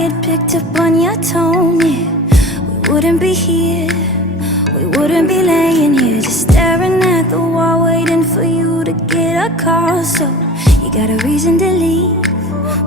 had picked up on your tone, yeah, we wouldn't be here, we wouldn't be laying here just staring at the wall, waiting for you to get a call. So you got a reason to leave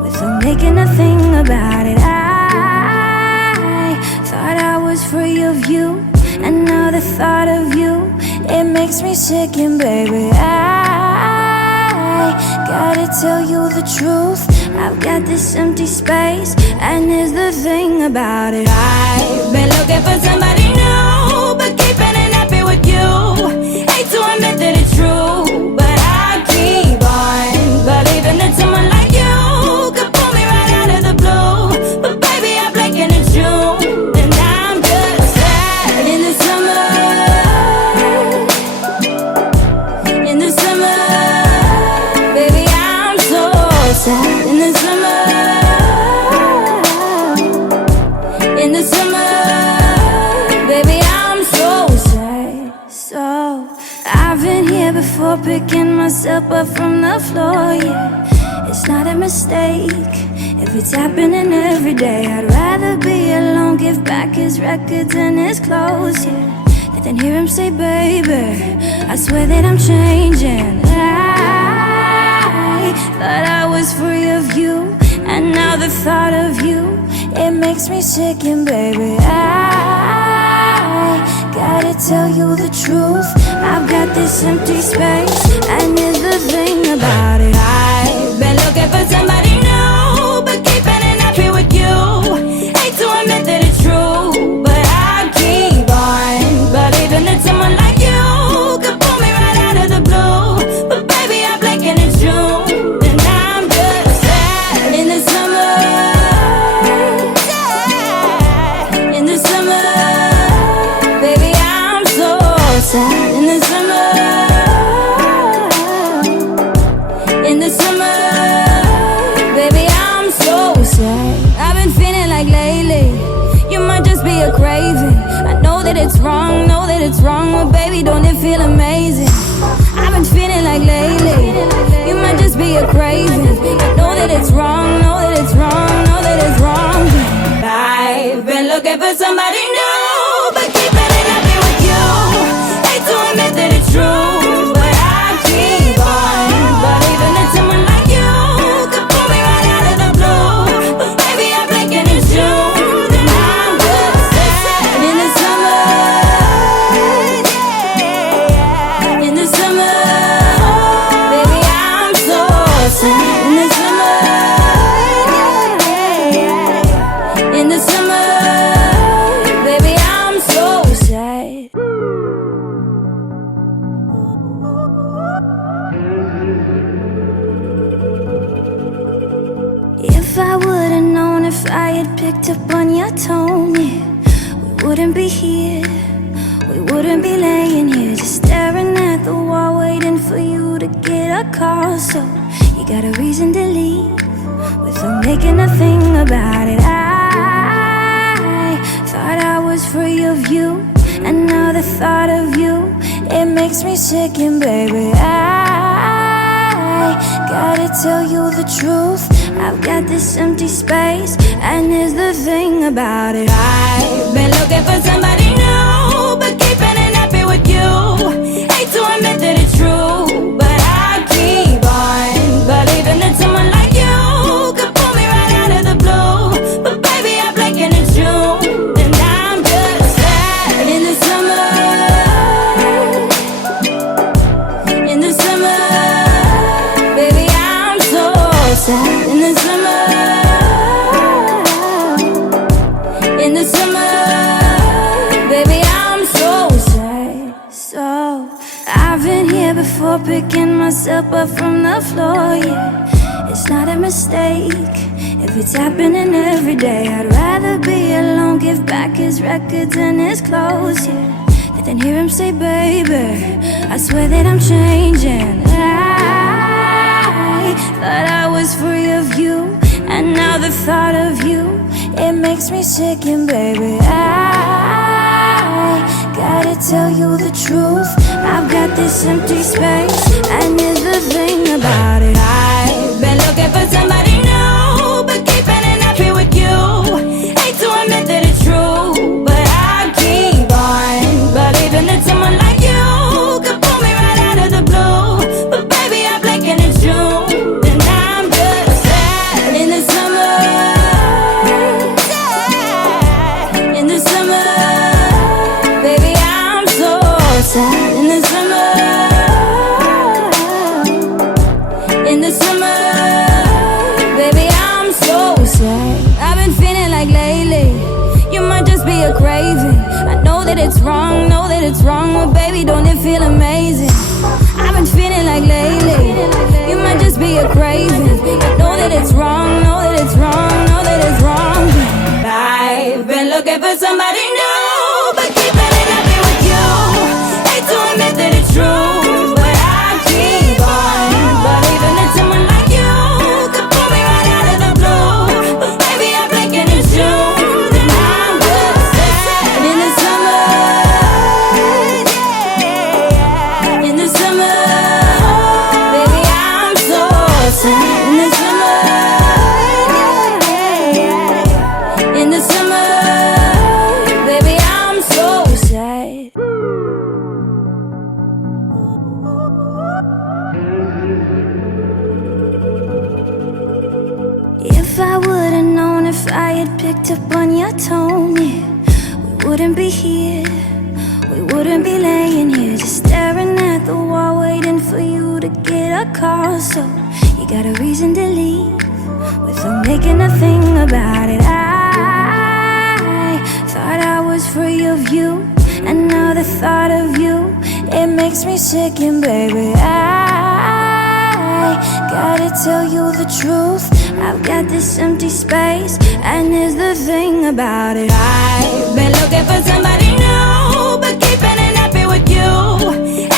without making a thing about it. I thought I was free of you, and now the thought of you, it makes me sick. And baby, I gotta tell you the truth, I've got this empty space, and here's the thing about it. I've been looking for somebody new, but keeping it happy with you. Hate to admit that it's true, but I keep on believing that someone like you could pull me right out of the blue. But baby, I'm blinking at June, and I'm just sad in the summer. In the summer, baby, I'm so sad in the summer. In the summer, baby, I'm so sad. So I've been here before, picking myself up from the floor, yeah. It's not a mistake if it's happening every day. I'd rather be alone, give back his records and his clothes, yeah, than hear him say, baby, I swear that I'm changing. I thought I was free of you, and now the thought of you, it makes me sick. And baby, I gotta tell you the truth, I've got this empty space, and here's the thing about it. I've been looking for somebody new, but keeping it happy with you. Hate to admit that it's true, but I keep on believing that someone like you could pull me right out of the blue. But baby, I'm blinking at June, and I'm just sad in the summer. Sad in the summer, baby, I'm so sad in the summer. In the summer, baby, I'm so sad. I've been feeling like lately you might just be a craving. I know that it's wrong, but baby, don't it feel amazing? I've been feeling like lately you might just be a craving. I know that it's wrong, know that it's wrong. I've been looking for somebody new, but keeping it happy with you. Hate to admit that it's true, but I keep on believing that someone like you could pull me right out of the blue. But baby, I'm blinking at June, and I'm just sad in the summer. In the summer, baby, I'm so sad in the summer. In the summer, baby, I'm so sad. If I would've known, if I had picked up on your tone, yeah, we wouldn't be here, we wouldn't be laying here just staring at the wall, waiting for you to get a call. So you got a reason to leave without making a thing about it. I thought I was free of you, and now the thought of you, it makes me sick. And baby, I gotta tell you the truth, I've got this empty space, and here's the thing about it. I've been looking for somebody new, but keeping it happy with you. Hate to admit that it's true, but I keep on believing that someone like you could pull me right out of the blue. But baby, I'm blinking at June, and I'm just sad in the summer. In the summer, baby, I'm so sad in the summer. In the summer, baby, I'm so sad. So I've been here before, picking myself up from the floor, yeah. It's not a mistake if it's happening every day. I'd rather be alone, give back his records and his clothes, yeah, than hear him say, baby, I swear that I'm changing. I thought I was free of you, and now the thought of you, it makes me sick. And baby, I gotta tell you the truth, I've got this empty space, and here's the thing about it. I've been looking for somebody new, but keeping it happy with you. sad in the summer. In the summer, baby, I'm so sad. I've been feeling like lately you might just be a craving. I know that it's wrong, but baby, don't it feel amazing? I've been feeling like lately you might just be a craving. I know that it's wrong, know that it's wrong, know that it's wrong. I've been looking for somebody new, but keeping it happy with you. Hate to admit that it's true, but I keep on believing that someone like you could pull me right out of the blue. But baby, I'm blinking it's June, and I'm just sad in the summer. In the summer, baby, I'm so sad in the summer. In the summer, baby, I'm so sad. If I would've known, if I had picked up on your tone, yeah, we wouldn't be here. We wouldn't be laying here just staring at the wall, waiting for you to get a call. So you got a reason to leave without making a thing about it. I thought I was free of you, and now the thought of you, it makes me sick. And baby, I gotta tell you the truth, I've got this empty space, and here's the thing about it. I've been looking for somebody new, but keeping it happy with you.